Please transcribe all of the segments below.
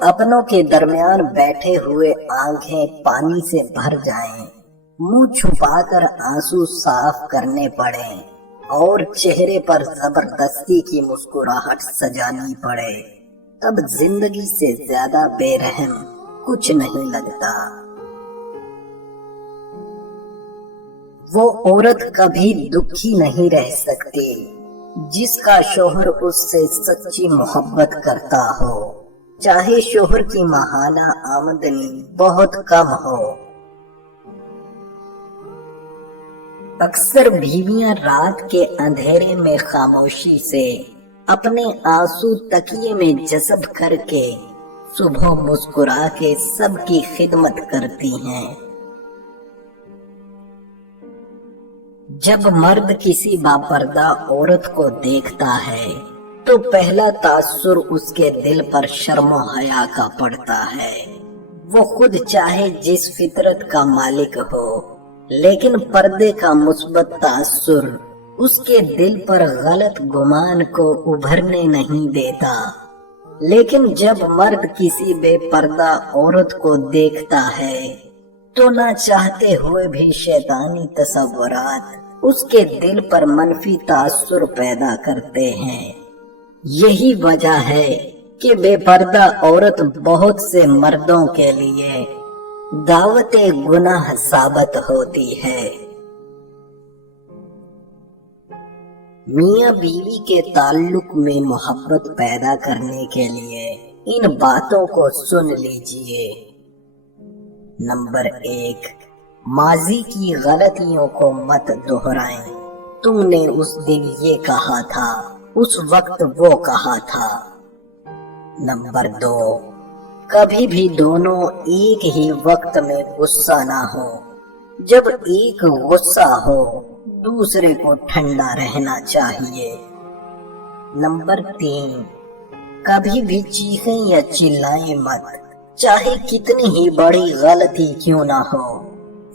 अपनों के दरमियान बैठे हुए आंखें पानी से भर जाएं, मुंह छुपाकर आंसू साफ करने पड़े और चेहरे पर जबरदस्ती की मुस्कुराहट सजानी पड़े, तब जिंदगी से ज्यादा बेरहम कुछ नहीं लगता। वो औरत कभी दुखी नहीं रह सकती जिसका शोहर उससे सच्ची मोहब्बत करता हो, चाहे शोहर की माहाना आमदनी बहुत कम हो। अक्सर बीवियां रात के अंधेरे में खामोशी से अपने आंसू तकिए में जज़ब करके सुबह मुस्कुरा के सबकी खिदमत करती हैं। जब मर्द किसी बापर्दा औरत को देखता है तो पहला तासुर उसके दिल पर शर्म हया का पड़ता है। वो खुद चाहे जिस फितरत का मालिक हो, लेकिन पर्दे का मुस्बत तासुर उसके दिल पर गलत गुमान को उभरने नहीं देता। लेकिन जब मर्द किसी बेपर्दा औरत को देखता है तो ना चाहते हुए भी शैतानी तसव्वुरात उसके दिल पर मनफी तासुर पैदा करते हैं। यही वजह है कि बेपर्दा औरत बहुत से मर्दों के लिए दावते गुनाह साबित होती है। मियां बीवी के ताल्लुक में मोहब्बत पैदा करने के लिए इन बातों को सुन लीजिए। नंबर 1, माजी की गलतियों को मत दोहराएं। तुमने उस दिन ये कहा था, उस वक्त वो कहा था। नंबर 2, कभी भी दोनों एक ही वक्त में गुस्सा ना हो। जब एक गुस्सा हो दूसरे को ठंडा रहना चाहिए। नंबर 3, कभी भी चीखें या चिल्लाएं मत, चाहे कितनी ही बड़ी गलती क्यों ना हो।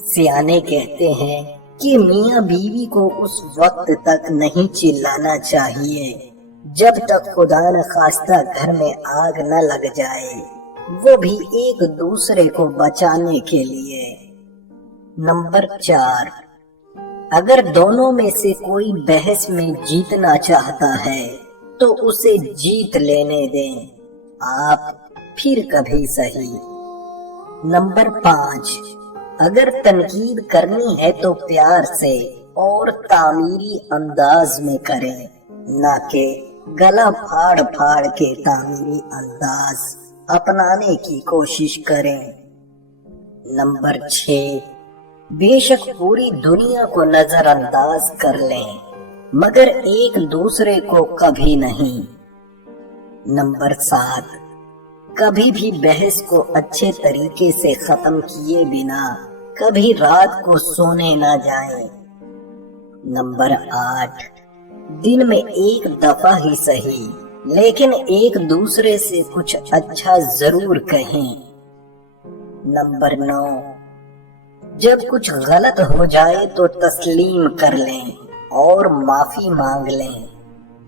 सियाने कहते हैं कि मियां बीवी को उस वक्त तक नहीं चिल्लाना चाहिए जब तक खुदा न खास्ता घर में आग न लग जाए, वो भी एक दूसरे को बचाने के लिए। नंबर 4, अगर दोनों में से कोई बहस में जीतना चाहता है तो उसे जीत लेने दें, आप फिर कभी सही। नंबर 5, अगर तनकीद करनी है तो प्यार से और तामीरी अंदाज में करें, ना कि गला फाड़ फाड़ के तामीरी अंदाज अपनाने की कोशिश करें। नंबर 6, बेशक पूरी दुनिया को नजरअंदाज कर लें मगर एक दूसरे को कभी नहीं। नंबर 7, कभी भी बहस को अच्छे तरीके से खत्म किए बिना कभी रात को सोने ना जाएं। नंबर 8, दिन में एक दफा ही सही लेकिन एक दूसरे से कुछ अच्छा जरूर कहें। नंबर 9, जब कुछ गलत हो जाए तो तस्लीम कर लें और माफी मांग लें।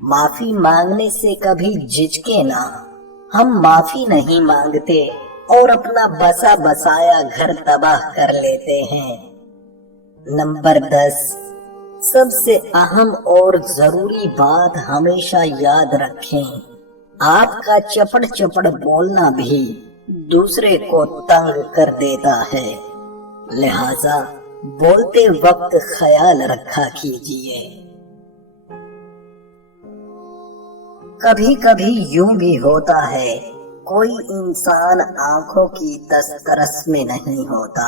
माफी मांगने से कभी झिझके ना। हम माफी नहीं मांगते और अपना बसा बसाया घर तबाह कर लेते हैं। नंबर 10, सबसे अहम और जरूरी बात हमेशा याद रखें, आपका चपड़ चपड़ बोलना भी दूसरे को तंग कर देता है, लिहाजा बोलते वक्त ख्याल रखा कीजिए। कभी कभी यूं भी होता है कोई इंसान आंखों की दस्तरस में नहीं होता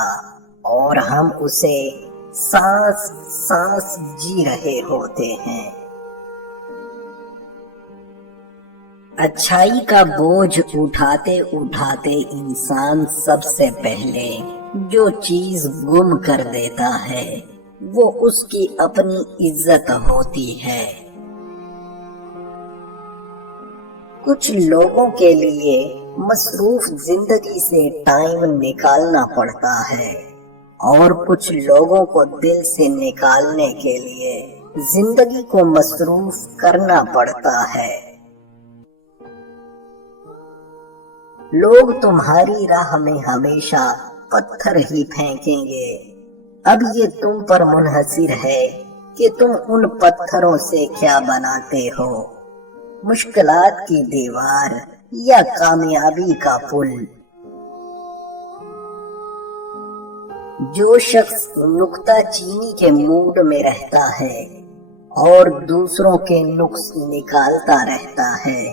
और हम उसे सांस सांस जी रहे होते हैं। अच्छाई का बोझ उठाते उठाते इंसान सबसे पहले जो चीज गुम कर देता है वो उसकी अपनी इज्जत होती है। कुछ लोगों के लिए मसरूफ जिंदगी से टाइम निकालना पड़ता है और कुछ लोगों को दिल से निकालने के लिए जिंदगी को मसरूफ करना पड़ता है। لوگ تمہاری راہ میں ہمیشہ پتھر ہی پھینکیں گے۔ اب یہ تم پر منحصر ہے کہ تم ان پتھروں سے کیا بناتے ہو، مشکلات کی دیوار یا کامیابی کا پل۔ جو شخص نکتہ چینی کے موڈ میں رہتا ہے اور دوسروں کے نقص نکالتا رہتا ہے،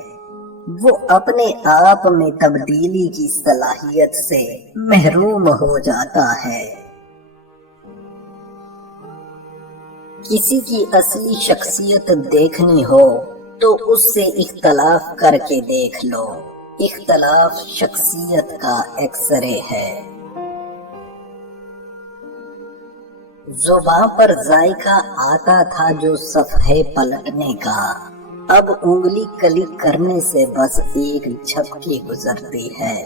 وہ اپنے آپ میں تبدیلی کی صلاحیت سے محروم ہو جاتا ہے۔ کسی کی اصلی شخصیت دیکھنی ہو تو اس سے اختلاف کر کے دیکھ لو۔ اختلاف شخصیت کا ایکس رے ہے۔ زباں پر ذائقہ آتا تھا جو صفحے پلٹنے کا، اب انگلی کلک کرنے سے بس ایک جھپکی گزرتی ہے۔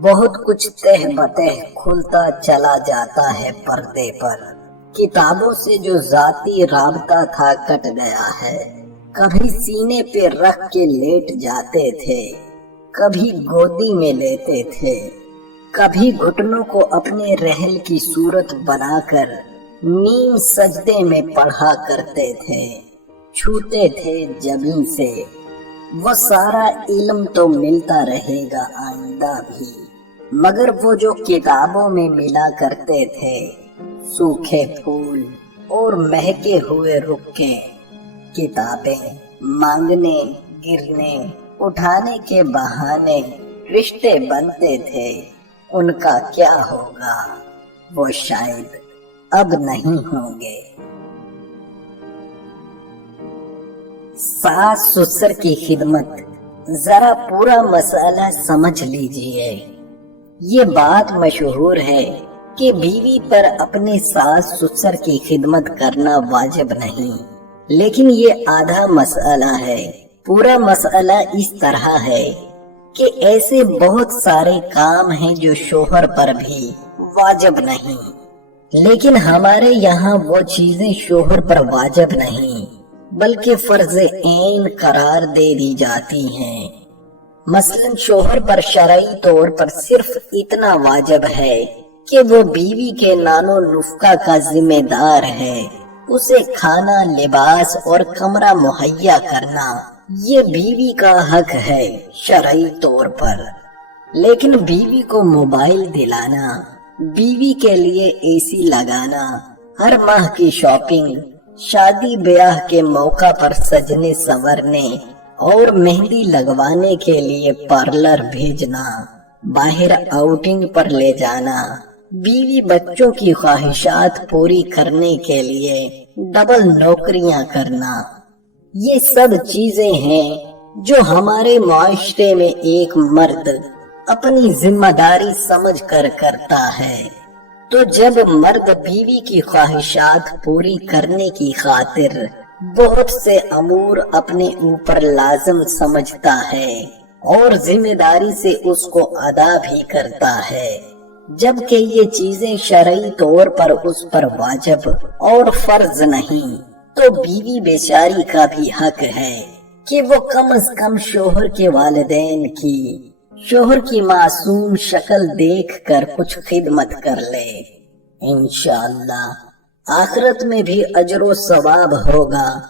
بہت کچھ تہ بتہ کھلتا چلا جاتا ہے پردے پر۔ کتابوں سے جو ذاتی رابطہ تھا کٹ گیا ہے۔ کبھی سینے پہ رکھ کے لیٹ جاتے تھے، کبھی گودی میں لیتے تھے، کبھی گھٹنوں کو اپنے رحل کی صورت بنا کر نیم سجدے میں پڑھا کرتے تھے، چھوتے تھے جبیں سے۔ وہ سارا علم تو ملتا رہے گا آئندہ بھی، مگر وہ جو کتابوں میں ملا کرتے تھے، سوکھے پھول اور مہکے ہوئے رکھے، کتابیں مانگنے، گرنے، اٹھانے کے بہانے رشتے بنتے تھے، ان کا کیا ہوگا؟ وہ شاید اب نہیں ہوں گے۔ ساس سسر کی خدمت، ذرا پورا مسئلہ سمجھ لیجئے۔ یہ بات مشہور ہے کہ بیوی پر اپنے ساس سسر کی خدمت کرنا واجب نہیں، لیکن یہ آدھا مسئلہ ہے۔ پورا مسئلہ اس طرح ہے کہ ایسے بہت سارے کام ہیں جو شوہر پر بھی واجب نہیں، لیکن ہمارے یہاں وہ چیزیں شوہر پر واجب نہیں بلکہ فرض عین قرار دے دی جاتی ہیں۔ مثلاً شوہر پر شرعی طور پر صرف اتنا واجب ہے کہ وہ بیوی کے نان و نفقہ کا ذمہ دار ہے۔ اسے کھانا، لباس اور کمرہ مہیا کرنا یہ بیوی کا حق ہے شرعی طور پر، لیکن بیوی کو موبائل دلانا، بیوی کے لیے اے سی لگانا، ہر ماہ کی شاپنگ، شادی بیاہ کے موقع پر سجنے سنورنے اور مہندی لگوانے کے لیے پارلر بھیجنا، باہر آؤٹنگ پر لے جانا، بیوی بچوں کی خواہشات پوری کرنے کے لیے ڈبل نوکریاں کرنا، یہ سب چیزیں ہیں جو ہمارے معاشرے میں ایک مرد اپنی ذمہ داری سمجھ کر کرتا ہے۔ تو جب مرد بیوی کی خواہشات پوری کرنے کی خاطر بہت سے امور اپنے اوپر لازم سمجھتا ہے اور ذمہ داری سے اس کو ادا بھی کرتا ہے، جبکہ یہ چیزیں شرعی طور پر اس پر واجب اور فرض نہیں، تو بیوی بیچاری کا بھی حق ہے کہ وہ کم از کم شوہر کے والدین کی، شوہر کی معصوم شکل دیکھ کر کچھ خدمت کر لے۔ انشاءاللہ آخرت میں بھی اجر و ثواب ہوگا۔